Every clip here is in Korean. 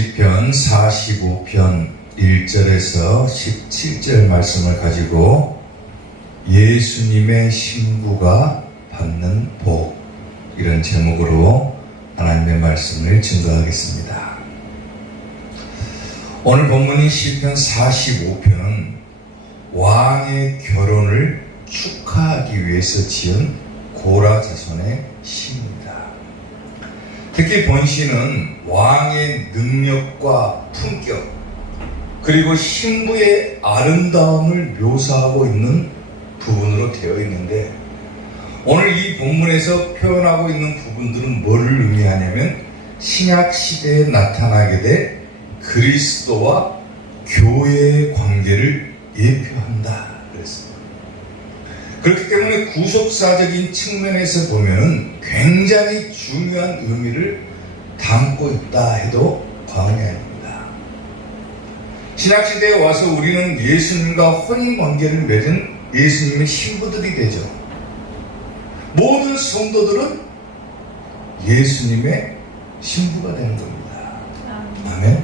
시편 45편 1절에서 17절 말씀을 가지고 예수님의 신부가 받는 복, 이런 제목으로 하나님의 말씀을 증거하겠습니다. 오늘 본문인 시편 45편, 왕의 결혼을 축하하기 위해서 지은 고라 자손의 시입니다. 특히 본시는 왕의 능력과 품격, 그리고 신부의 아름다움을 묘사하고 있는 부분으로 되어 있는데, 오늘 이 본문에서 표현하고 있는 부분들은 뭐를 의미하냐면 신약 시대에 나타나게 될 그리스도와 교회의 관계를 예표한다 그랬습니다. 그렇기 때문에 구속사적인 측면에서 보면 굉장히 중요한 의미를 담고 있다 해도 과언이 아닙니다. 신약시대에 와서 우리는 예수님과 혼인관계를 맺은 예수님의 신부들이 되죠. 모든 성도들은 예수님의 신부가 되는 겁니다. 아멘.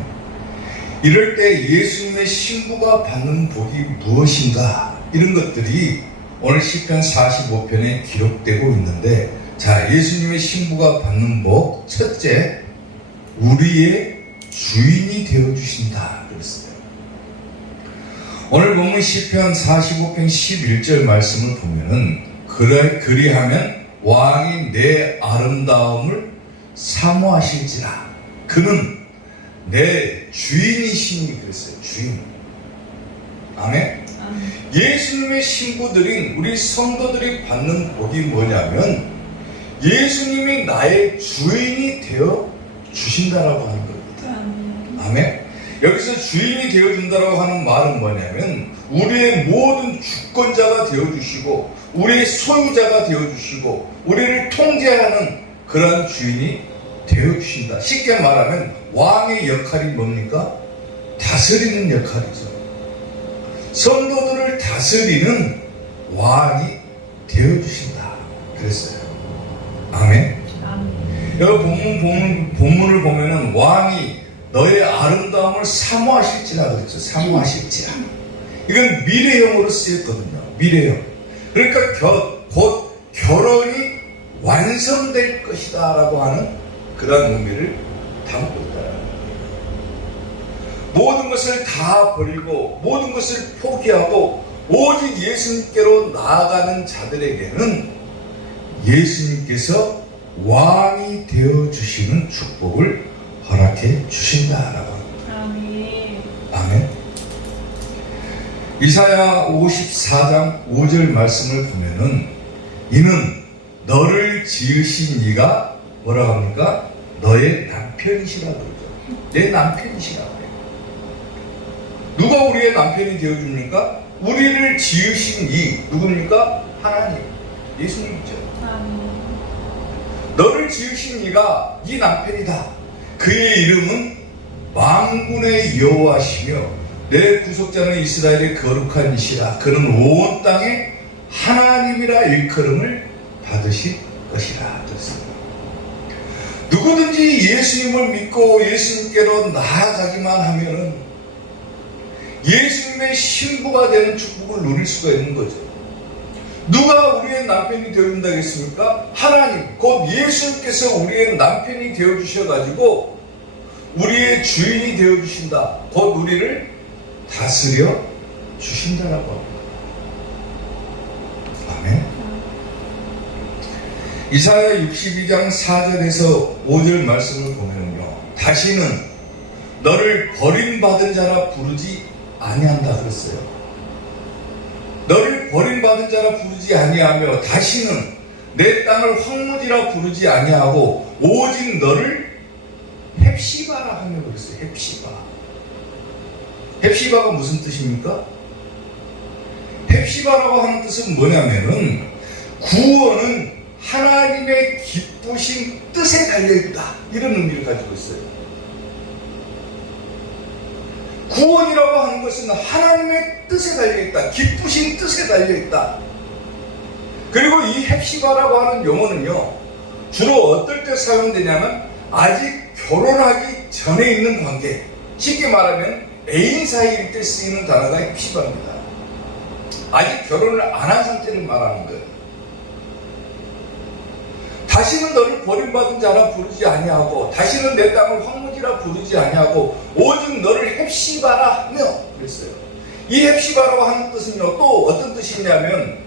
이럴 때 예수님의 신부가 받는 복이 무엇인가, 이런 것들이 오늘 시편 45편에 기록되고 있는데, 자, 예수님의 신부가 받는 복, 첫째, 우리의 주인이 되어주신다 그랬어요. 오늘 본문 시편 45편 11절 말씀을 보면은, 그리하면 왕이 내 아름다움을 사모하실지라, 그는 내 주인이시니 그랬어요. 주인. 아멘. 예수님의 신부들인 우리 성도들이 받는 복이 뭐냐면 예수님이 나의 주인이 되어 주신다라고 하는 겁니다. 아멘. 여기서 주인이 되어 준다라고 하는 말은 뭐냐면 우리의 모든 주권자가 되어 주시고 우리의 소유자가 되어 주시고 우리를 통제하는 그러한 주인이 되어 주신다. 쉽게 말하면 왕의 역할이 뭡니까? 다스리는 역할이죠. 성도들을 다스리는 왕이 되어주신다 그랬어요. 아멘. 여러분 본문을 보면은 왕이 너의 아름다움을 사모하실지라 그랬죠. 사모하실지라. 이건 미래형으로 쓰였거든요. 미래형. 그러니까 곧 결혼이 완성될 것이다 라고 하는 그런 의미를 담고 있다. 모든 것을 다 버리고 모든 것을 포기하고 오직 예수님께로 나아가는 자들에게는 예수님께서 왕이 되어주시는 축복을 허락해 주신다라고 합니다. 아멘. 아멘. 이사야 54장 5절 말씀을 보면은 이는 너를 지으신 이가 뭐라고 합니까? 너의 남편이시라고 그러죠. 내 남편이시라고. 누가 우리의 남편이 되어줍니까? 우리를 지으신 이 누굽니까? 하나님, 예수님이죠. 너를 지으신 이가 네 남편이다. 그의 이름은 만군의 여호와시며 내 구속자는 이스라엘의 거룩한 이시라. 그는 온 땅에 하나님이라 일컬음을 받으실 것이라. 그렇습니다. 누구든지 예수님을 믿고 예수님께로 나아가기만 하면은 예수님의 신부가 되는 축복을 누릴 수가 있는 거죠. 누가 우리의 남편이 되어준다겠습니까? 하나님, 곧 예수님께서 우리의 남편이 되어주셔가지고 우리의 주인이 되어주신다. 곧 우리를 다스려 주신다라고 합니다. 아멘. 이사야 62장 4절에서 5절 말씀을 보면요, 다시는 너를 버림받은 자라 부르지 아니한다 그랬어요. 너를 버림받은 자라 부르지 아니하며 다시는 내 땅을 황무지라 부르지 아니하고 오직 너를 헵시바라 하며 그랬어요. 헵시바. 헵시바가 무슨 뜻입니까? 헵시바라고 하는 뜻은 뭐냐면은 구원은 하나님의 기쁘신 뜻에 달려있다, 이런 의미를 가지고 있어요. 구원이라고 하는 것은 하나님의 뜻에 달려있다. 기쁘신 뜻에 달려있다. 그리고 이 헵시바라고 하는 용어는요, 주로 어떨 때 사용되냐면 아직 결혼하기 전에 있는 관계, 쉽게 말하면 애인 사이일 때 쓰이는 단어가 헵시바입니다. 아직 결혼을 안 한 상태를 말하는 거예요. 다시는 너를 버림받은 자라 부르지 아니하고 다시는 내 땅을 황무지라 부르지 아니하고 오직 너를 헵시바라 하며 그랬어요. 이 헵시바라고 하는 뜻은요, 또 어떤 뜻이냐면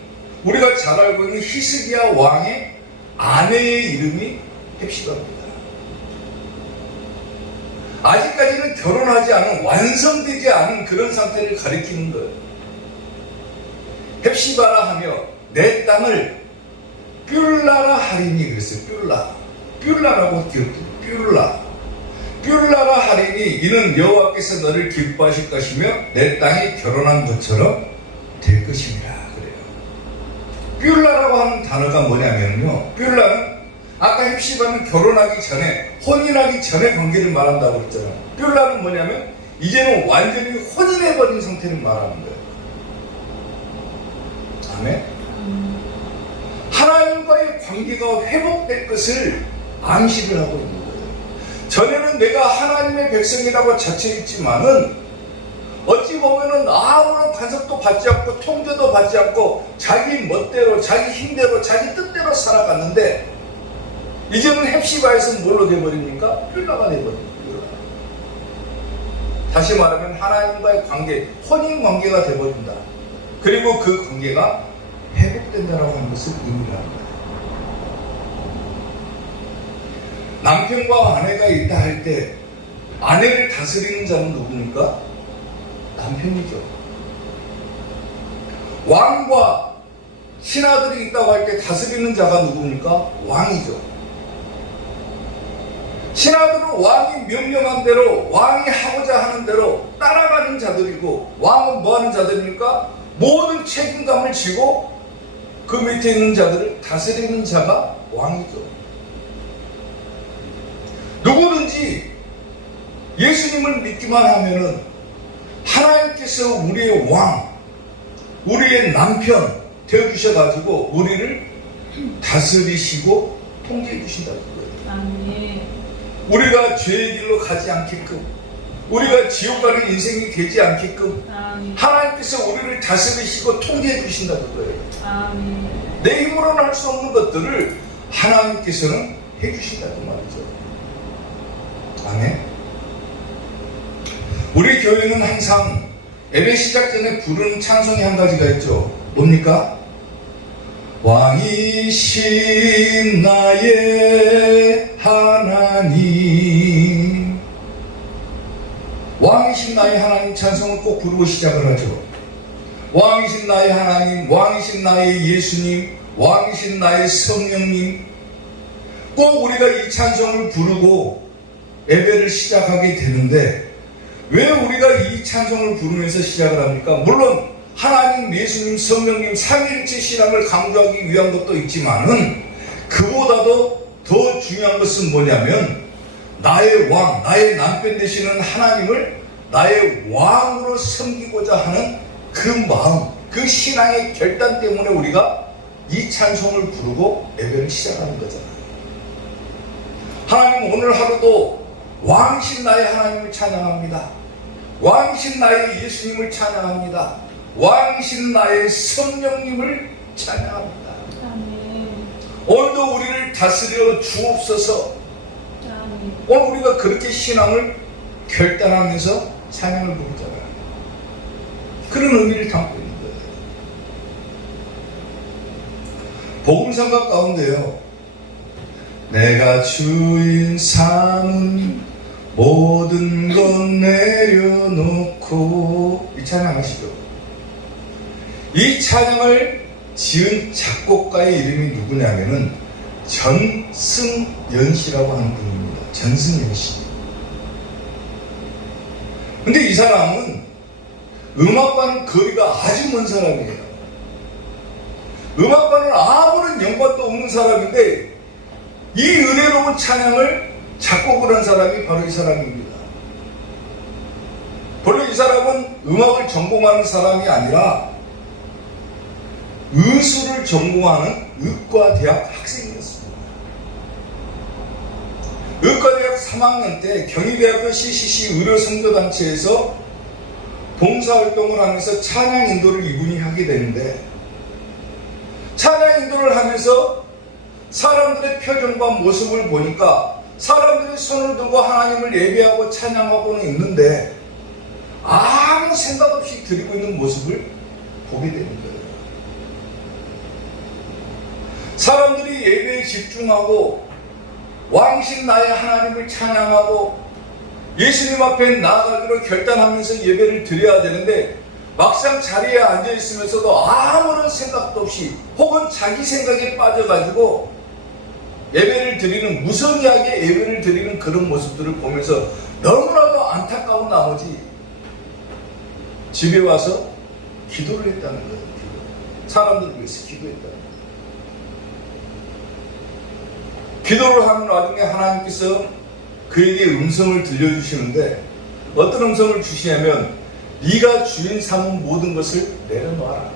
우리가 잘 알고 있는 히스기야 왕의 아내의 이름이 헵시바입니다. 아직까지는 결혼하지 않은, 완성되지 않은 그런 상태를 가리키는 거예요. 헵시바라 하며 내 땅을 뷸라라 하리니 그랬어요. 뷸라라고 기억해요. 뷸라라 하리니 이는 여호와께서 너를 기뻐하실 것이며 내 땅이 결혼한 것처럼 될 것입니다. 그래요. 뷸라라고 하는 단어가 뭐냐면요, 뷸라는 아까 헵시바는 결혼하기 전에, 혼인하기 전에 관계를 말한다고 그랬잖아요. 뷸라는 뭐냐면 이제는 완전히 혼인해버린 상태를 말하는 거예요. 아멘. 하나님과의 관계가 회복될 것을 암시를 하고 있는 거예요. 전에는 내가 하나님의 백성이라고 자처했지만은 어찌 보면은 아무런 간섭도 받지 않고 통제도 받지 않고 자기 멋대로, 자기 힘대로, 자기 뜻대로 살아갔는데 이제는 헵시바에서 뭘로 돼버립니까? 뷸라가 돼버립니다. 다시 말하면 하나님과의 관계, 혼인 관계가 돼버린다. 그리고 그 관계가 회복된다라고 하는 것을 의미합니다. 남편과 아내가 있다 할 때 아내를 다스리는 자는 누굽니까? 남편이죠. 왕과 신하들이 있다고 할 때 다스리는 자가 누굽니까? 왕이죠. 신하들은 왕이 명령한 대로, 왕이 하고자 하는 대로 따라가는 자들이고, 왕은 뭐 하는 자들입니까? 모든 책임감을 지고 그 밑에 있는 자들을 다스리는 자가 왕이죠. 누구든지 예수님을 믿기만 하면은 하나님께서 우리의 왕, 우리의 남편 되어주셔가지고 우리를 다스리시고 통제해 주신다는 거예요. 아멘. 우리가 죄의 길로 가지 않게끔, 우리가 지옥 가는 인생이 되지 않게끔 아멘. 하나님께서 우리를 다스리시고 통제해 주신다는 거예요. 아멘. 내 힘으로는 할 수 없는 것들을 하나님께서는 해주신다는 말이죠. 아멘. 우리 교회는 항상 예배 시작 전에 부르는 찬송이 한 가지가 있죠. 뭡니까? 왕이신 나의 하나님, 왕이신 나의 하나님 찬송을 꼭 부르고 시작을 하죠. 왕이신 나의 하나님, 왕이신 나의 예수님, 왕이신 나의 성령님, 꼭 우리가 이 찬송을 부르고 예배를 시작하게 되는데 왜 우리가 이 찬송을 부르면서 시작을 합니까? 물론 하나님, 예수님, 성령님, 삼위일체 신앙을 강조하기 위한 것도 있지만은 그보다도 더 중요한 것은 뭐냐면 나의 왕, 나의 남편 되시는 하나님을 나의 왕으로 섬기고자 하는 그 마음, 그 신앙의 결단 때문에 우리가 이 찬송을 부르고 예배를 시작하는 거잖아요. 하나님, 오늘 하루도 왕이신 나의 하나님을 찬양합니다. 왕이신 나의 예수님을 찬양합니다. 왕이신 나의 성령님을 찬양합니다. 아멘. 오늘도 우리를 다스려 주옵소서. 아멘. 오늘 우리가 그렇게 신앙을 결단하면서 찬양을 부르잖아요. 그런 의미를 담고 있는 거예요. 복음성가 가운데요, 내가 주인 삼은 모든 것 내려놓고, 이 찬양 아시죠? 이 찬양을 지은 작곡가의 이름이 누구냐면은 전승연 씨라고 하는 분입니다. 전승연 씨. 근데 이 사람은 음악과는 거리가 아주 먼 사람이에요. 음악과는 아무런 연관도 없는 사람인데 이 은혜로운 찬양을 작곡을 한 사람이 바로 이 사람입니다. 본래 이 사람은 음악을 전공하는 사람이 아니라 의술을 전공하는 의과대학 학생이었습니다. 의과대학 3학년 때 경희대학교 CCC 의료선교단체에서 봉사활동을 하면서 찬양 인도를 이분이 하게 되는데, 찬양 인도를 하면서 사람들의 표정과 모습을 보니까 사람들이 손을 들고 하나님을 예배하고 찬양하고는 있는데 아무 생각 없이 드리고 있는 모습을 보게 되는 거예요. 사람들이 예배에 집중하고 왕신 나의 하나님을 찬양하고 예수님 앞에 나아가기로 결단하면서 예배를 드려야 되는데, 막상 자리에 앉아 있으면서도 아무런 생각도 없이 혹은 자기 생각에 빠져가지고 예배를 드리는, 무성의하게 예배를 드리는 그런 모습들을 보면서 너무나도 안타까운 나머지 집에 와서 기도를 했다는 거예요. 사람들을 위해서 기도했다는 거예요. 기도를 하는 와중에 하나님께서 그에게 음성을 들려주시는데, 어떤 음성을 주시냐면 네가 주인 삼은 모든 것을 내려놓아라.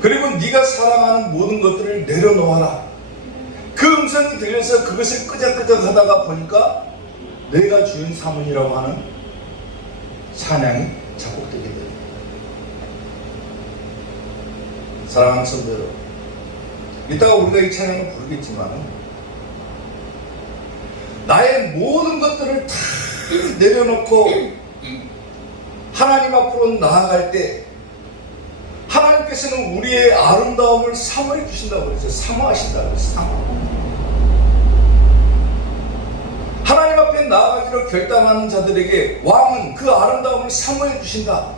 그리고 네가 사랑하는 모든 것들을 내려놓아라. 그 음성이 들려서 그것을 끄적끄적 하다가 보니까 내가 주인 삼은이라고 하는 찬양이 작곡되게 됩니다. 사랑하는 성도 여러분, 이따가 우리가 이 찬양을 부르겠지만 나의 모든 것들을 다 내려놓고 하나님 앞으로 나아갈 때 하나님께서는 우리의 아름다움을 사모해 주신다고 그랬어요. 사모하신다고 그랬어요. 사모. 하나님 앞에 나아가기로 결단하는 자들에게 왕은 그 아름다움을 사모해 주신다.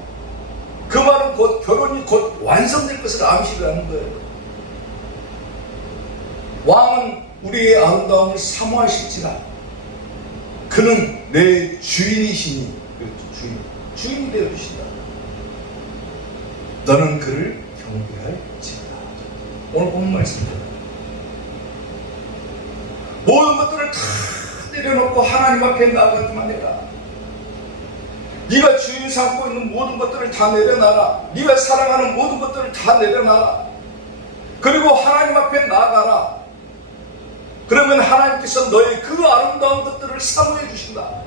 그 말은 곧 결혼이 곧 완성될 것을 암시를 하는 거예요. 왕은 우리의 아름다움을 사모하실지라. 그는 내 주인이시니, 주인이 되어주신다. 너는 그를 경배할지어다. 오늘 본 말씀입니다. 모든 것들을 다 내려놓고 하나님 앞에 나아가기만 해라. 네가 주인 삼고 있는 모든 것들을 다 내려놔라. 네가 사랑하는 모든 것들을 다 내려놔라. 그리고 하나님 앞에 나아가라. 그러면 하나님께서 너의 그 아름다운 것들을 사모해 주신다.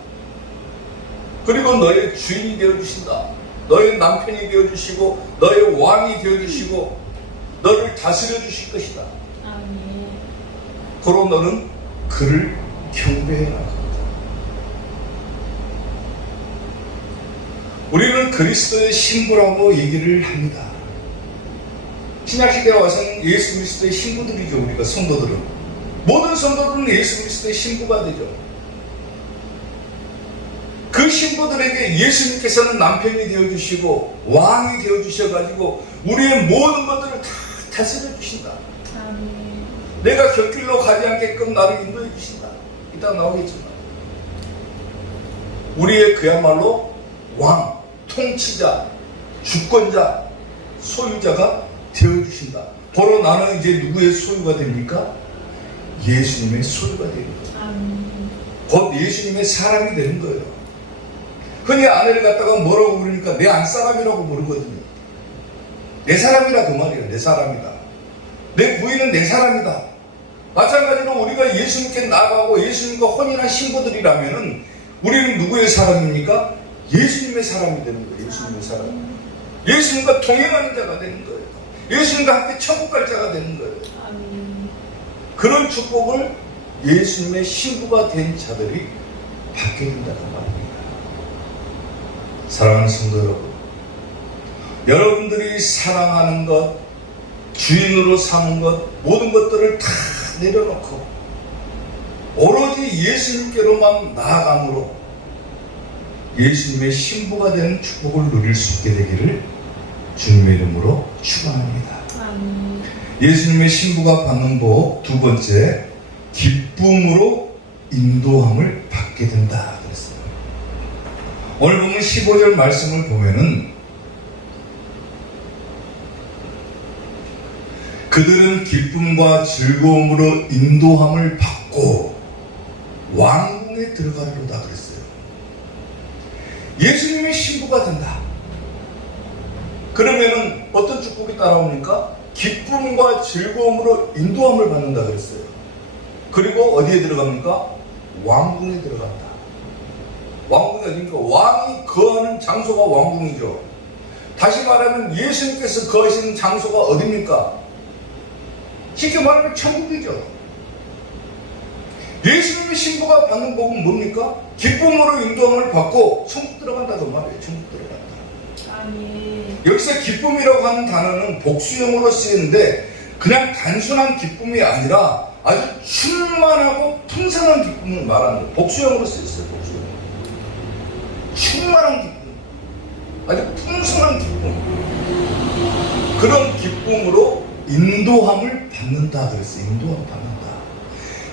그리고 너의 주인이 되어주신다. 너의 남편이 되어주시고 너의 왕이 되어주시고 너를 다스려 주실 것이다. 아멘. 그로 너는 그를 경배해라. 우리는 그리스도의 신부라고 얘기를 합니다. 신약시대에 와서는 예수 그리스도의 신부들이죠. 우리가 성도들은. 모든 성도들은 예수 그리스도의 신부가 되죠. 그 신부들에게 예수님께서는 남편이 되어주시고 왕이 되어주셔가지고 우리의 모든 것들을 다 다스려 주신다. 아멘. 내가 곁길로 가지 않게끔 나를 인도해 주신다. 이따 나오겠지만 우리의 그야말로 왕, 통치자, 주권자, 소유자가 되어주신다. 바로 나는 이제 누구의 소유가 됩니까? 예수님의 소유가 됩니다. 아멘. 곧 예수님의 사람이 되는 거예요. 흔히 아내를 갖다가 뭐라고 부르니까 내 안사람이라고 부르거든요. 내 사람이라 그 말이에요. 내 사람이다. 내 부인은 내 사람이다. 마찬가지로 우리가 예수님께 나아가고 예수님과 혼인한 신부들이라면은 우리는 누구의 사람입니까? 예수님의 사람이 되는 거예요. 예수님의 사람. 예수님과 동행하는 자가 되는 거예요. 예수님과 함께 천국 갈 자가 되는 거예요. 아멘. 그런 축복을 예수님의 신부가 된 자들이 받게 된다는 말입니다. 사랑하는 성도 여러분, 여러분들이 사랑하는 것, 주인으로 삼은 것, 모든 것들을 다 내려놓고 오로지 예수님께로만 나아감으로 예수님의 신부가 되는 축복을 누릴 수 있게 되기를 주님의 이름으로 축원합니다. 아멘. 예수님의 신부가 받는 복, 두 번째, 기쁨으로 인도함을 받게 된다 그랬어요. 오늘 보면 15절 말씀을 보면은 그들은 기쁨과 즐거움으로 인도함을 받고 왕궁에 들어가리로다 그랬어요. 예수님의 신부가 된다. 그러면은 어떤 축복이 따라옵니까? 기쁨과 즐거움으로 인도함을 받는다 그랬어요. 그리고 어디에 들어갑니까? 왕궁에 들어간다. 왕궁이 어디입니까? 왕이 거하는 장소가 왕궁이죠. 다시 말하면 예수님께서 거하시는 장소가 어디입니까? 쉽게 말하면 천국이죠. 예수님의 신부가 받는 복은 뭡니까? 기쁨으로 인도함을 받고 천국 들어간다고 말이에요. 천국 들어간다. 아멘. 여기서 기쁨이라고 하는 단어는 복수형으로 쓰이는데 그냥 단순한 기쁨이 아니라 아주 충만하고 풍성한 기쁨을 말하는 거예요. 복수형으로 쓰였어요. 복수형. 충만한 기쁨. 아주 풍성한 기쁨. 그런 기쁨으로 인도함을 받는다 그랬어요. 인도함을 받는다.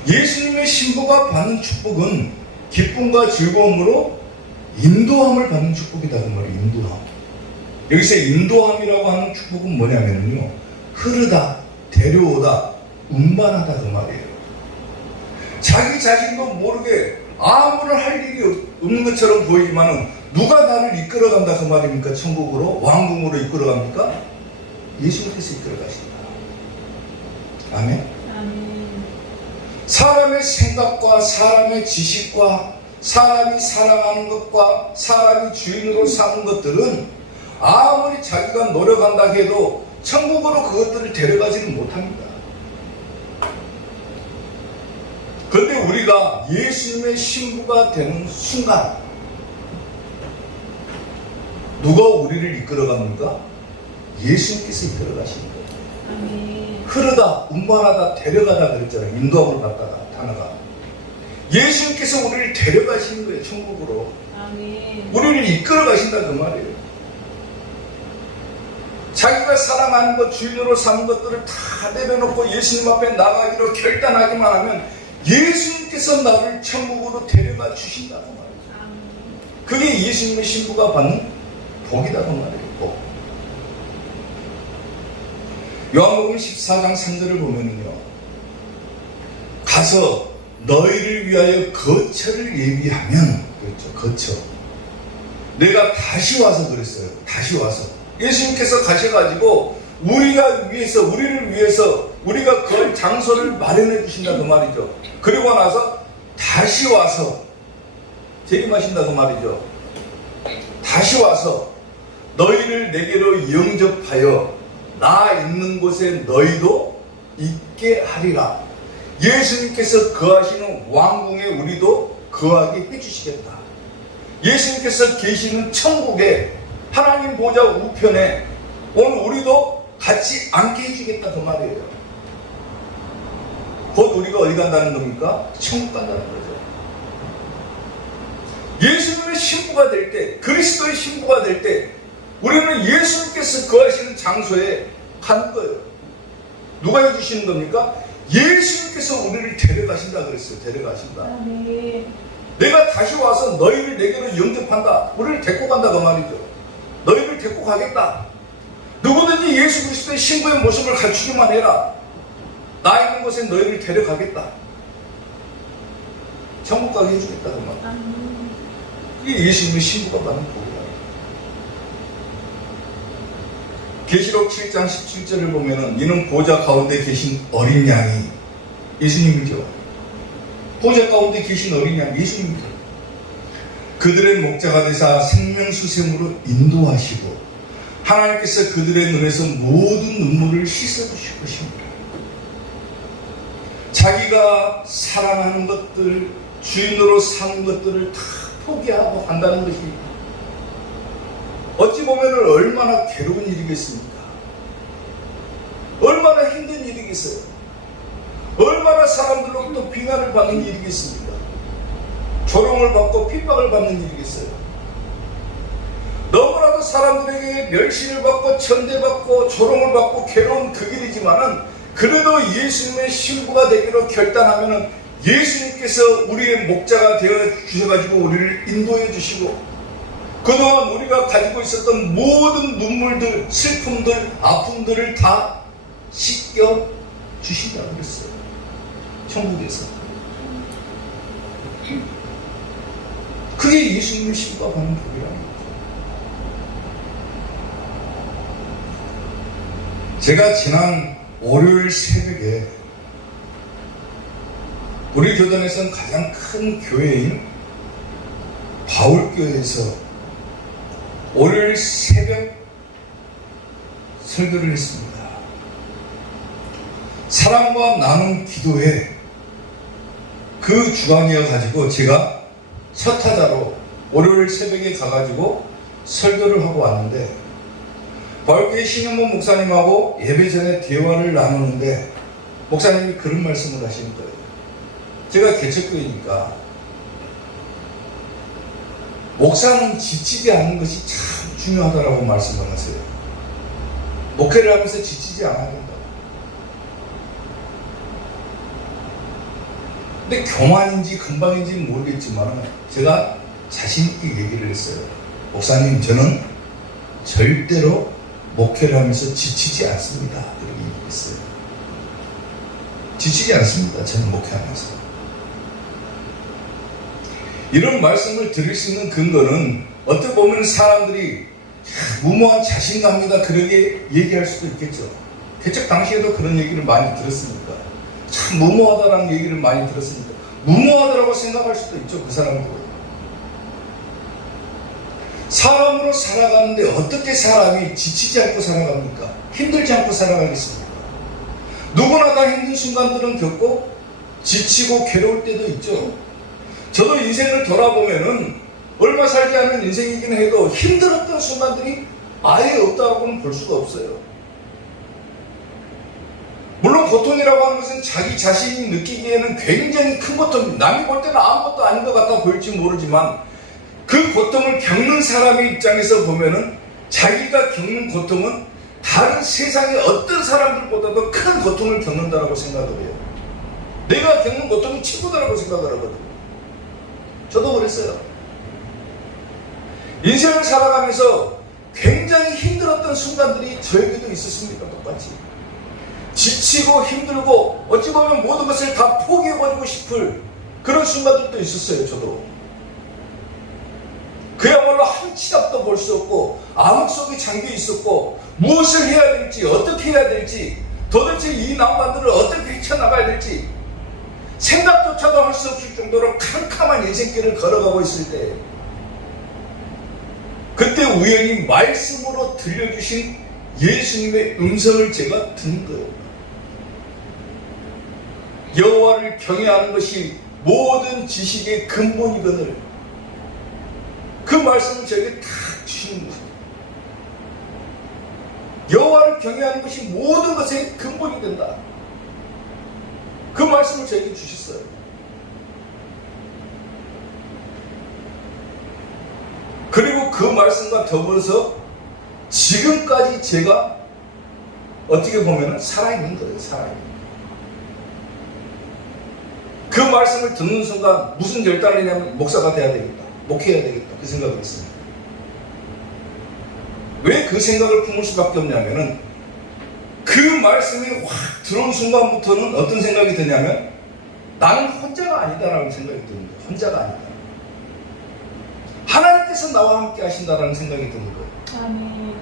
예수님의 신부가 받는 축복은 기쁨과 즐거움으로 인도함을 받는 축복이다 그 말이에요. 인도함. 여기서 인도함이라고 하는 축복은 뭐냐면요, 흐르다, 데려오다, 운반하다 그 말이에요. 자기 자신도 모르게 아무런 할 일이 없는 것처럼 보이지만은 누가 나를 이끌어간다 그 말입니까? 천국으로, 왕궁으로 이끌어갑니까? 예수님께서 이끌어가신다. 아멘. 아멘. 사람의 생각과 사람의 지식과 사람이 사랑하는 것과 사람이 주인으로 사는 것들은 아무리 자기가 노력한다 해도 천국으로 그것들을 데려가지는 못합니다. 그런데 우리가 예수님의 신부가 되는 순간 누가 우리를 이끌어갑니까? 예수님께서 이끌어가십니다. 아멘. 흐르다, 운반하다, 데려가다 그랬잖아요. 인도함을 받다가 단어가. 예수님께서 우리를 데려가시는 거예요. 천국으로. 아멘. 우리를 이끌어가신다 그 말이에요. 자기가 사랑하는 것, 주인으로 사는 것들을 다 내려놓고 예수님 앞에 나가기로 결단하기만 하면 예수님께서 나를 천국으로 데려가 주신다 그 말이에요. 아멘. 그게 예수님의 신부가 받는 복이다 그 말이에요. 복. 요한복음 14장 3절을 보면요, 가서 너희를 위하여 거처를 예비하면, 그렇죠, 거처. 내가 다시 와서 그랬어요. 다시 와서 예수님께서 가셔가지고 우리를 위해서 우리가 그 장소를 마련해 주신다 그 말이죠. 그리고 나서 다시 와서 재림하신다 그 말이죠. 다시 와서 너희를 내게로 영접하여 나 있는 곳에 너희도 있게 하리라. 예수님께서 거하시는 왕궁에 우리도 거하게 해주시겠다. 예수님께서 계시는 천국에 하나님 보좌 우편에 오늘 우리도 같이 앉게 해주겠다 그 말이에요. 곧 우리가 어디 간다는 겁니까? 천국 간다는 거죠. 예수님의 신부가 될 때, 그리스도의 신부가 될 때 우리는 예수님께서 거하시는 장소에 가는 거예요. 누가 해주시는 겁니까? 예수님께서 우리를 데려가신다 그랬어요. 데려가신다. 아멘. 내가 다시 와서 너희를 내게로 영접한다. 우리를 데리고 간다 그 말이죠. 너희를 데리고 가겠다. 누구든지 예수 그리스도의 신부의 모습을 갖추기만 해라. 나 있는 곳에 너희를 데려가겠다. 천국 가게 해주겠다 그 말. 아멘. 그게 예수님의 신부가 받는 복이야. 계시록 7장 17절을 보면은 이는 보좌 가운데 계신 어린 양이 예수님이죠. 보좌 가운데 계신 어린 양 예수님이죠. 그들의 목자가 되사 생명수샘으로 인도하시고 하나님께서 그들의 눈에서 모든 눈물을 씻어주실 것입니다. 자기가 사랑하는 것들, 주인으로 사는 것들을 다 포기하고 한다는 것이 어찌 보면 얼마나 괴로운 일이겠습니까? 얼마나 힘든 일이겠어요? 얼마나 사람들로부터 비난을 받는 일이겠습니까? 조롱을 받고 핍박을 받는 일이겠어요? 너무나도 사람들에게 멸시를 받고 천대받고 조롱을 받고 괴로운 그 길이지만은 그래도 예수님의 신부가 되기로 결단하면은 예수님께서 우리의 목자가 되어 주셔가지고 우리를 인도해 주시고 그동안 우리가 가지고 있었던 모든 눈물들, 슬픔들, 아픔들을 다 씻겨 주신다고 그랬어요. 천국에서. 그게 예수님의 신부가 받는 복이라는 거죠. 제가 지난 월요일 새벽에 우리 교단에서는 가장 큰 교회인 바울교회에서 월요일 새벽 설교를 했습니다. 사람과 나눈 기도회 그 주간이어가지고 제가 첫 타자로 월요일 새벽에 가가지고 설교를 하고 왔는데, 바울교회 신현범 목사님하고 예배 전에 대화를 나누는데 목사님이 그런 말씀을 하시는 거예요. 제가 개척교회니까 목사는 지치지 않는 것이 참 중요하다라고 말씀을 하세요. 목회를 하면서 지치지 않아야 된다. 근데 교만인지 건방인지는 모르겠지만 제가 자신있게 얘기를 했어요. 목사님, 저는 절대로 목회를 하면서 지치지 않습니다. 그렇게 얘기했어요. 지치지 않습니다. 저는 목회하면서. 이런 말씀을 드릴 수 있는 근거는 어떻게 보면 사람들이 무모한 자신감이다 그렇게 얘기할 수도 있겠죠. 개척 당시에도 그런 얘기를 많이 들었으니까. 참 무모하다라는 얘기를 많이 들었으니까 무모하다라고 생각할 수도 있죠. 그 사람들은. 사람으로 살아가는데 어떻게 사람이 지치지 않고 살아갑니까? 힘들지 않고 살아가겠습니까? 누구나 다 힘든 순간들은 겪고 지치고 괴로울 때도 있죠. 저도 인생을 돌아보면은 얼마 살지 않은 인생이긴 해도 힘들었던 순간들이 아예 없다고는 볼 수가 없어요. 물론 고통이라고 하는 것은 자기 자신이 느끼기에는 굉장히 큰 고통, 남이 볼 때는 아무것도 아닌 것 같아 보일지 모르지만 그 고통을 겪는 사람의 입장에서 보면은 자기가 겪는 고통은 다른 세상의 어떤 사람들보다도 큰 고통을 겪는다라고 생각을 해요. 내가 겪는 고통이 최고다라고 생각을 하거든요. 저도 그랬어요. 인생을 살아가면서 굉장히 힘들었던 순간들이 저에게도 있었습니다. 똑같이. 지치고 힘들고 어찌 보면 모든 것을 다 포기해버리고 싶을 그런 순간들도 있었어요. 저도. 그야말로 한치 앞도 볼 수 없고 암흑 속에 잠겨 있었고 무엇을 해야 될지 어떻게 해야 될지 도대체 이 난관들을 어떻게 헤쳐나가야 될지 생각조차도 할 수 없을 정도로 캄캄한 인생길을 걸어가고 있을 때 그때 우연히 말씀으로 들려주신 예수님의 음성을 제가 듣는 거예요. 여호와를 경외하는 것이 모든 지식의 근본이거늘. 그 말씀을 저에게 다 주시는 거예요. 여호와를 경외하는 것이 모든 것의 근본이 된다. 그 말씀을 저에게 주셨어요. 그리고 그 말씀과 더불어서 지금까지 제가 어떻게 보면 살아있는 거예요. 살아있는. 그 말씀을 듣는 순간 무슨 결단을 했냐면 목사가 돼야 되겠다. 목회해야 되겠다. 그 생각을 했습니다. 왜 그 생각을 품을 수밖에 없냐면은 그 말씀이 확 들어온 순간부터는 어떤 생각이 드냐면 나는 혼자가 아니다라는 생각이 듭니다. 혼자가 아니다. 하나님께서 나와 함께 하신다라는 생각이 드는 거예요. 아멘.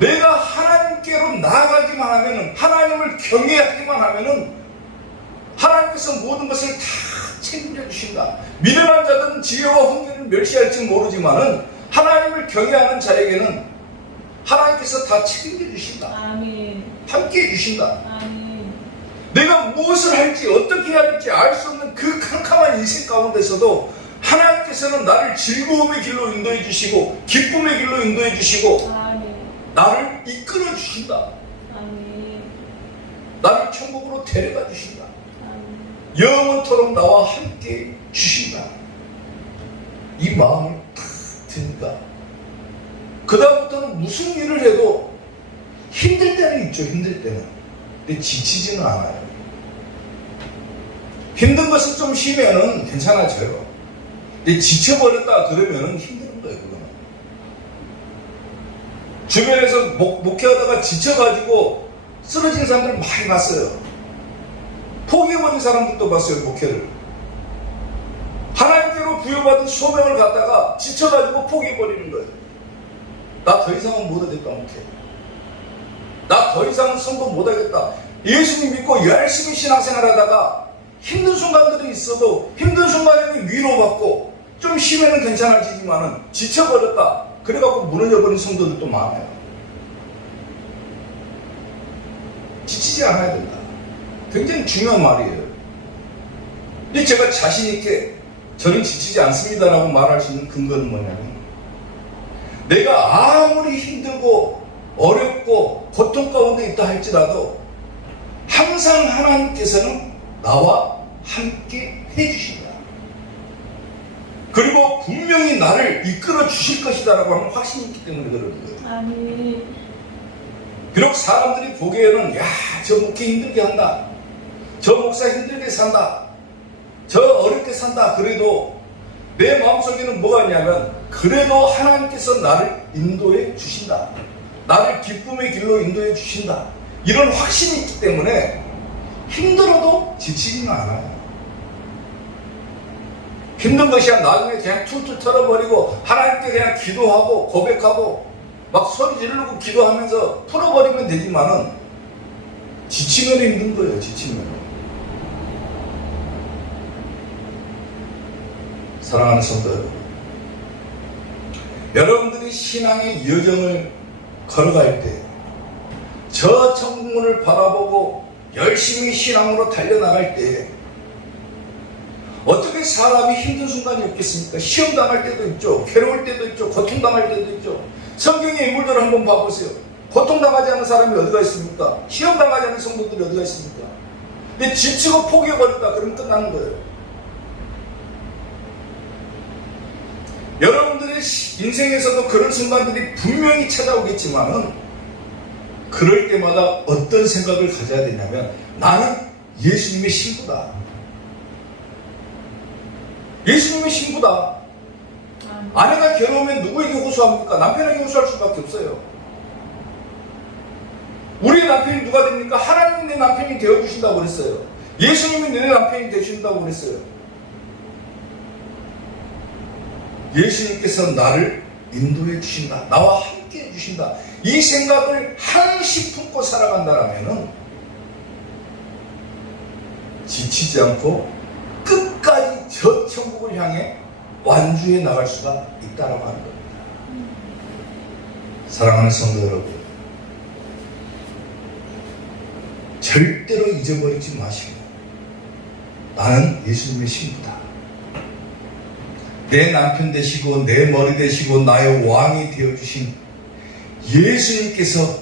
내가 하나님께로 나아가기만 하면은 하나님을 경외하기만 하면은 하나님께서 모든 것을 다 책임져 주신다. 미련한 자들은 지혜와 훈계를 멸시할지 모르지만은 하나님을 경외하는 자에게는 하나님께서 다 책임져 주신다. 아멘. 함께 해주신다. 아멘. 내가 무엇을 할지 어떻게 해야 될지 알 수 없는 그 캄캄한 인생 가운데서도 하나님께서는 나를 즐거움의 길로 인도해 주시고 기쁨의 길로 인도해 주시고 아멘. 나를 이끌어 주신다. 아멘. 나를 천국으로 데려가 주신다. 아멘. 영원토록 나와 함께 주신다. 이 마음을 탁 드니까 그 다음부터는 무슨 일을 해도 힘들 때는 있죠. 힘들 때는. 근데 지치지는 않아요. 힘든 것은 좀 쉬면은 괜찮아져요. 근데 지쳐버렸다 그러면은 힘든 거예요. 그거는. 주변에서 목회하다가 지쳐가지고 쓰러진 사람들 많이 봤어요. 포기해버린 사람들도 봤어요. 목회를. 하나님께로 부여받은 소명을 갖다가 지쳐가지고 포기해버리는 거예요. 나 더 이상은 못하겠다 목회. 나 더 이상은 성도 못하겠다. 예수님 믿고 열심히 신앙생활 하다가 힘든 순간들이 있어도 힘든 순간에는 위로받고 좀 쉬면은 괜찮아지지만은 지쳐버렸다. 그래갖고 무너져버린 성도들도 많아요. 지치지 않아야 된다. 굉장히 중요한 말이에요. 근데 제가 자신있게 저는 지치지 않습니다라고 말할 수 있는 근거는 뭐냐면 내가 아무리 힘들고 어렵고 고통 가운데 있다 할지라도 항상 하나님께서는 나와 함께 해주신다. 그리고 분명히 나를 이끌어 주실 것이다라고 하는 확신이 있기 때문에 그러는 거예요. 아멘. 비록 사람들이 보기에는 야, 저 목회 힘들게 한다. 저 목사 힘들게 산다. 저 어렵게 산다. 그래도 내 마음속에는 뭐가 있냐면 그래도 하나님께서 나를 인도해 주신다. 나를 기쁨의 길로 인도해 주신다. 이런 확신이 있기 때문에 힘들어도 지치지는 않아요. 힘든 것이 나중에 그냥 툴툴 털어버리고 하나님께 그냥 기도하고 고백하고 막 소리 지르고 기도하면서 풀어버리면 되지만은 지치면 힘든 거예요. 지치면. 사랑하는 성도 여러분, 여러분들이 신앙의 여정을 걸어갈 때 저 천국문을 바라보고 열심히 신앙으로 달려나갈 때 어떻게 사람이 힘든 순간이 없겠습니까? 시험 당할 때도 있죠. 괴로울 때도 있죠. 고통 당할 때도 있죠. 성경의 인물들을 한번 봐보세요. 고통 당하지 않는 사람이 어디가 있습니까? 시험 당하지 않는 성도들이 어디가 있습니까? 근데 지치고 포기해버렸다. 그러면 끝나는 거예요. 여러분들의 인생에서도 그런 순간들이 분명히 찾아오겠지만은 그럴 때마다 어떤 생각을 가져야 되냐면 나는 예수님의 신부다. 예수님의 신부다. 아내가 괴로우면 누구에게 호소합니까? 남편에게 호소할 수밖에 없어요. 우리의 남편이 누가 됩니까? 하나님이 내 남편이 되어주신다고 그랬어요. 예수님이 내 남편이 되신다고 그랬어요. 예수님께서 나를 인도해 주신다. 나와 함께 해 주신다. 이 생각을 항시 품고 살아간다면 지치지 않고 끝까지 저 천국을 향해 완주해 나갈 수가 있다고 하는 겁니다. 사랑하는 성도 여러분, 절대로 잊어버리지 마시고 나는 예수님의 신부다. 내 남편 되시고 내 머리 되시고 나의 왕이 되어주신 예수님께서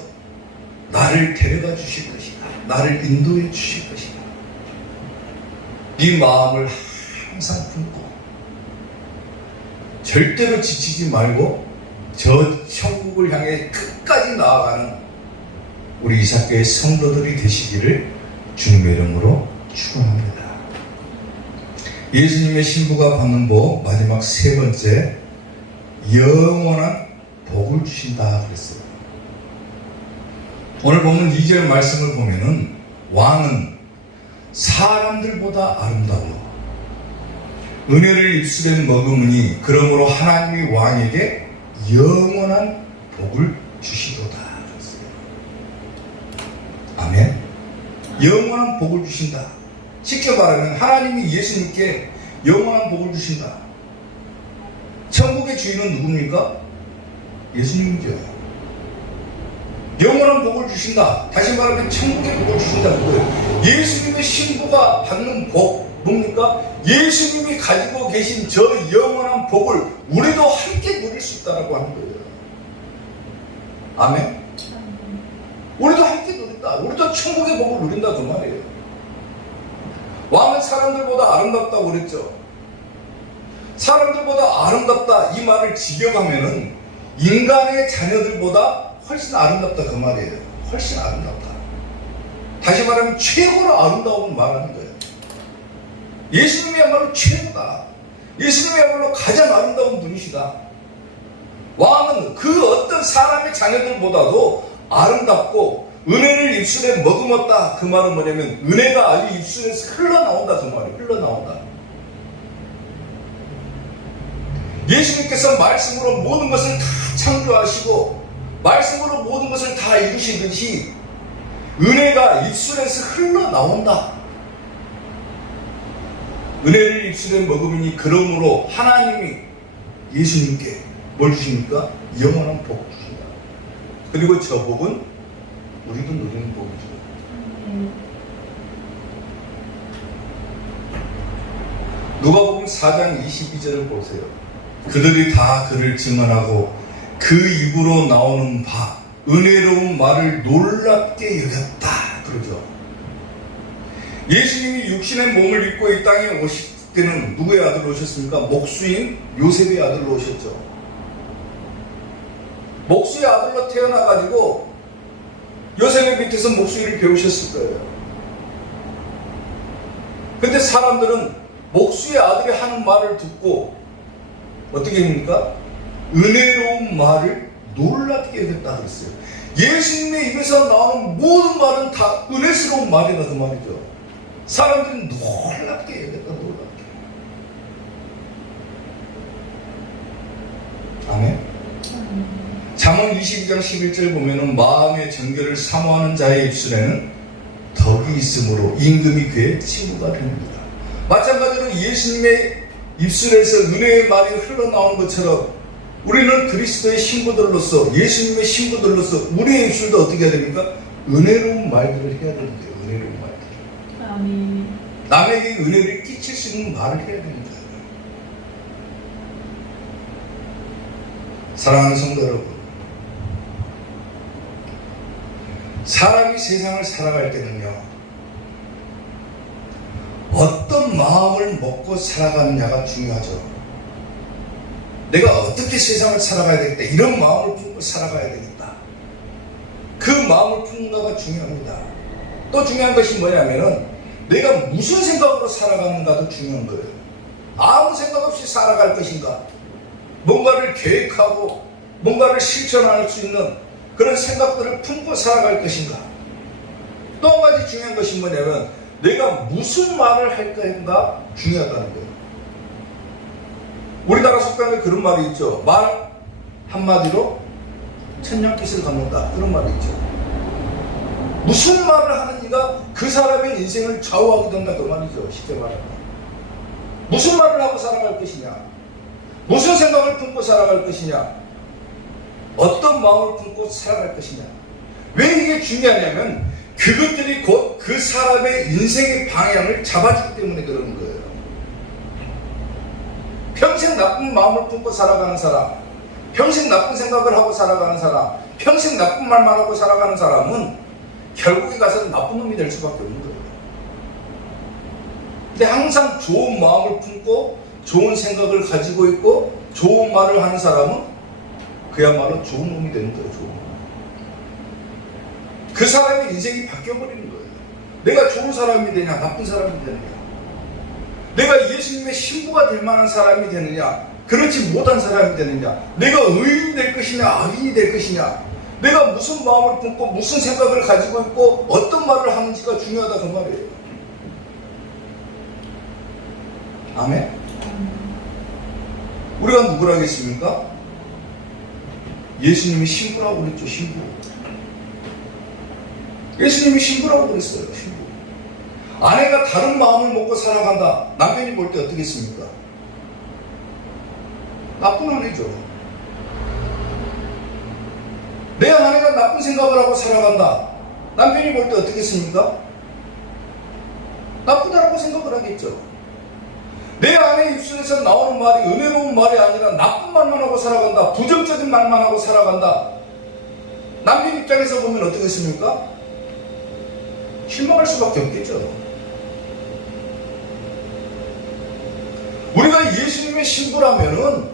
나를 데려가 주실 것이다. 나를 인도해 주실 것이다. 이 마음을 항상 품고 절대로 지치지 말고 저 천국을 향해 끝까지 나아가는 우리 이삭교회 성도들이 되시기를 주님의 이름으로 축원합니다. 예수님의 신부가 받는 복 마지막 세 번째, 영원한 복을 주신다 그랬어요. 오늘 보면 2절 말씀을 보면은 왕은 사람들보다 아름다워 은혜를 입술에 머금으니 그러므로 하나님이 왕에게 영원한 복을 주시도다 그랬어요. 아멘. 영원한 복을 주신다. 쉽게 말하면 하나님이 예수님께 영원한 복을 주신다. 천국의 주인은 누굽니까? 예수님이죠. 영원한 복을 주신다. 다시 말하면 천국의 복을 주신다는 거예요. 예수님의 신부가 받는 복 뭡니까? 예수님이 가지고 계신 저 영원한 복을 우리도 함께 누릴 수 있다고 하는 거예요. 아멘. 우리도 함께 누린다. 우리도 천국의 복을 누린다 그 말이에요. 왕은 사람들보다 아름답다고 그랬죠. 사람들보다 아름답다 이 말을 직역하면은 인간의 자녀들보다 훨씬 아름답다 그 말이에요. 훨씬 아름답다. 다시 말하면 최고로 아름다운 말하는 거예요. 예수님이야말로 최고다. 예수님이야말로 가장 아름다운 분이시다. 왕은 그 어떤 사람의 자녀들보다도 아름답고 은혜를 입술에 머금었다. 그 말은 뭐냐면 은혜가 아주 입술에서 흘러나온다 그 말이에요. 흘러나온다. 예수님께서 말씀으로 모든 것을 다 창조하시고 말씀으로 모든 것을 다 이루시듯이 은혜가 입술에서 흘러나온다. 은혜를 입술에 먹으니 그러므로 하나님이 예수님께 뭘 주십니까? 영원한 복 주신다. 그리고 저 복은 우리도 누리는 복이죠. 누가복음 4장 22절을 보세요. 그들이 다 그를 증언하고 그 입으로 나오는 바 은혜로운 말을 놀랍게 여겼다 그러죠. 예수님이 육신의 몸을 입고 이 땅에 오실 때는 누구의 아들로 오셨습니까? 목수인 요셉의 아들로 오셨죠. 목수의 아들로 태어나가지고 요셉의 밑에서 목수일을 배우셨을 거예요. 근데 사람들은 목수의 아들이 하는 말을 듣고 어떻게 합니까? 은혜로운 말을 놀랍게 여겼다 그랬어요. 예수님의 입에서 나오는 모든 말은 다 은혜스러운 말이라 그 말이죠. 사람들은 놀랍게 여겼다. 놀랍게. 아멘. 잠언 22장 11절 보면은 마음의 정결을 사모하는 자의 입술에는 덕이 있으므로 임금이 그의 친구가 됩니다. 마찬가지로 예수님의 입술에서 은혜의 말이 흘러나오는 것처럼 우리는 그리스도의 신부들로서 예수님의 신부들로서 우리의 입술도 어떻게 해야 됩니까? 은혜로운 말들을 해야 되는데요. 은혜로운 말들. 아멘. 남에게 은혜를 끼칠 수 있는 말을 해야 됩니다. 사랑하는 성도 여러분, 사람이 세상을 살아갈 때는요, 어떤 마음을 먹고 살아가느냐가 중요하죠. 내가 어떻게 세상을 살아가야 되겠다, 이런 마음을 품고 살아가야 되겠다, 그 마음을 품는가가 중요합니다. 또 중요한 것이 뭐냐면은 내가 무슨 생각으로 살아가는가도 중요한 거예요. 아무 생각 없이 살아갈 것인가, 뭔가를 계획하고 뭔가를 실천할 수 있는 그런 생각들을 품고 살아갈 것인가. 또 한 가지 중요한 것이 뭐냐면 내가 무슨 말을 할 건가 중요하다는 거예요. 우리나라 속담에 그런 말이 있죠. 말 한마디로 천냥빚을 갚는다, 그런 말이 있죠. 무슨 말을 하는지가 그 사람의 인생을 좌우하게 된다, 그 말이죠. 쉽게 말하면 무슨 말을 하고 살아갈 것이냐, 무슨 생각을 품고 살아갈 것이냐, 어떤 마음을 품고 살아갈 것이냐. 왜 이게 중요하냐면 그것들이 곧 그 사람의 인생의 방향을 잡아주기 때문에 그러는 거예요. 평생 나쁜 마음을 품고 살아가는 사람, 평생 나쁜 생각을 하고 살아가는 사람, 평생 나쁜 말만 하고 살아가는 사람은 결국에 가서는 나쁜 놈이 될 수밖에 없는 거예요. 근데 항상 좋은 마음을 품고 좋은 생각을 가지고 있고 좋은 말을 하는 사람은 그야말로 좋은 놈이 되는 거예요. 좋은 놈. 그 사람의 인생이 바뀌어버리는 거예요. 내가 좋은 사람이 되냐, 나쁜 사람이 되느냐, 내가 예수님의 신부가 될 만한 사람이 되느냐, 그렇지 못한 사람이 되느냐, 내가 의인이 될 것이냐, 악인이 될 것이냐, 내가 무슨 마음을 품고 무슨 생각을 가지고 있고 어떤 말을 하는지가 중요하다, 그 말이에요. 아멘. 우리가 누구라겠습니까? 예수님이 신부라고 그랬죠. 신부. 예수님이 신부라고 그랬어요. 신부. 아내가 다른 마음을 먹고 살아간다, 남편이 볼 때 어떻겠습니까? 나쁜 아내죠. 내 아내가 나쁜 생각을 하고 살아간다, 남편이 볼 때 어떻겠습니까? 나쁘다라고 생각을 하겠죠. 내 아내의 입술에서 나오는 말이 은혜로운 말이 아니라 나쁜 말만 하고 살아간다, 부정적인 말만 하고 살아간다, 남편 입장에서 보면 어떻겠습니까? 실망할 수밖에 없겠죠. 우리가 예수님의 신부라면은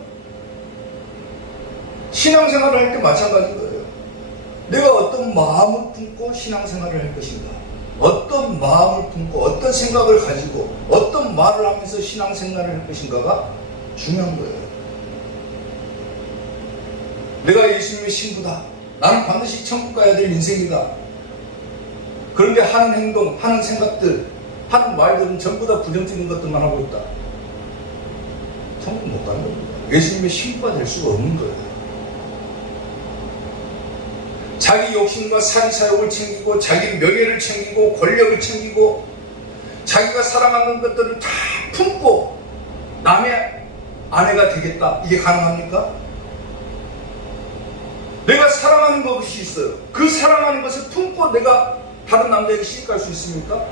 신앙생활을 할 때 마찬가지인 거예요. 내가 어떤 마음을 품고 신앙생활을 할 것인가, 어떤 마음을 품고 어떤 생각을 가지고 어떤 말을 하면서 신앙생활을 할 것인가가 중요한 거예요. 내가 예수님의 신부다, 나는 반드시 천국 가야 될 인생이다, 그런데 하는 행동, 하는 생각들, 하는 말들은 전부 다 부정적인 것들만 하고 있다, 천국 못 가는 겁니다. 예수님의 신부가 될 수가 없는 거예요. 자기 욕심과 사리사욕을 챙기고 자기 명예를 챙기고 권력을 챙기고 자기가 사랑하는 것들을 다 품고 남의 아내가 되겠다. 이게 가능합니까? 내가 사랑하는 것이 있어요. 그 사랑하는 것을 품고 내가 다른 남자에게 시집갈 수 있습니까?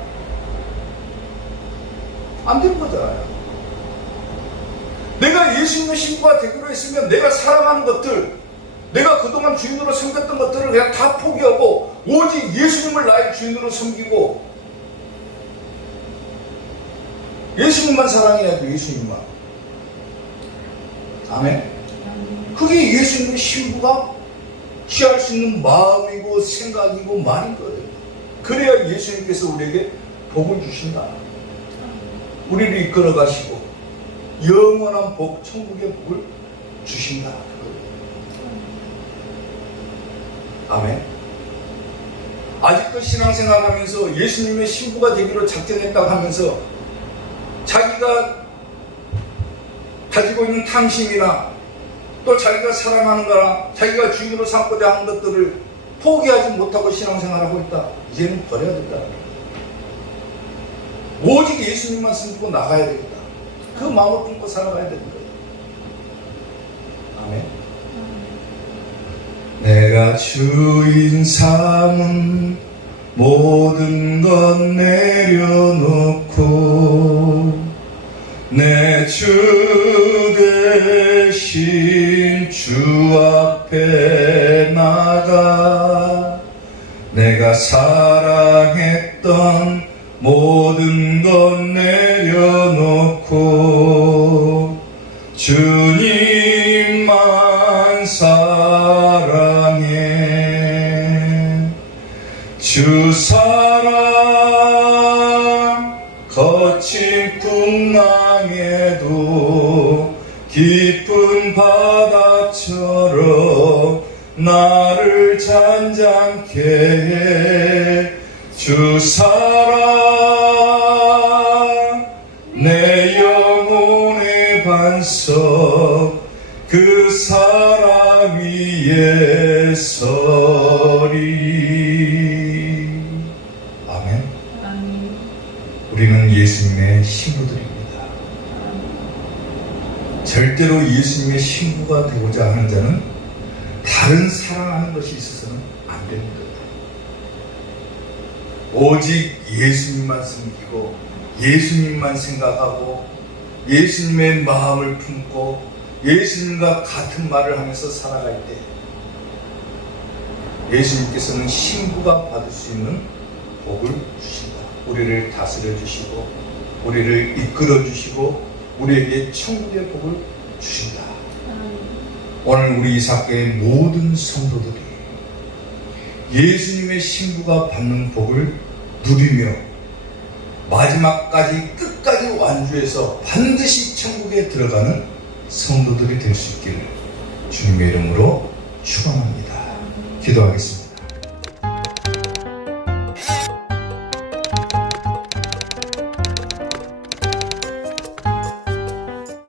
안 되는 거잖아요. 내가 예수님의 신부가 되기로 했으면 내가 사랑하는 것들, 내가 그동안 주인으로 섬겼던 것들을 그냥 다 포기하고 오직 예수님을 나의 주인으로 섬기고 예수님만 사랑해야죠. 예수님만. 아멘. 그게 예수님의 신부가 취할 수 있는 마음이고 생각이고 말인 거예요. 그래야 예수님께서 우리에게 복을 주신다. 우리를 이끌어 가시고 영원한 복, 천국의 복을 주신다. 아멘. 아직도 신앙생활 하면서 예수님의 신부가 되기로 작정했다고 하면서 자기가 가지고 있는 탐심이나 또 자기가 사랑하는 거나 자기가 주인으로 삼고자 하는 것들을 포기하지 못하고 신앙생활하고 있다. 이제는 버려야 된다. 오직 예수님만 숨고 나가야 되겠다. 그 마음을 품고 살아가야 되는 거예요. 아멘. 내가 주인 삼은 모든 것 내려놓고 내 주 대신 주 앞에 나가 내가 사랑했던 모든 것 내려놓고 주님만 사랑해. 주 사랑 거친 풍랑에도 깊은 바다처럼 나를 잔잔케 해. 주 사랑 내 영혼의 반석 그 사랑 위에 서리. 아멘. 아멘. 우리는 예수님의 신부들입니다. 절대로 예수님의 신부가 되고자 하는 자는 다른 사랑하는 것이 있어서는 안 됩니다. 오직 예수님만 섬기고 예수님만 생각하고 예수님의 마음을 품고 예수님과 같은 말을 하면서 살아갈 때 예수님께서는 신부가 받을 수 있는 복을 주신다. 우리를 다스려 주시고 우리를 이끌어 주시고 우리에게 천국의 복을 주신다. 오늘 우리 이사교의 모든 성도들이 예수님의 신부가 받는 복을 누리며 마지막까지 끝까지 완주해서 반드시 천국에 들어가는 성도들이 될 수 있기를 주님의 이름으로 축원합니다. 기도하겠습니다.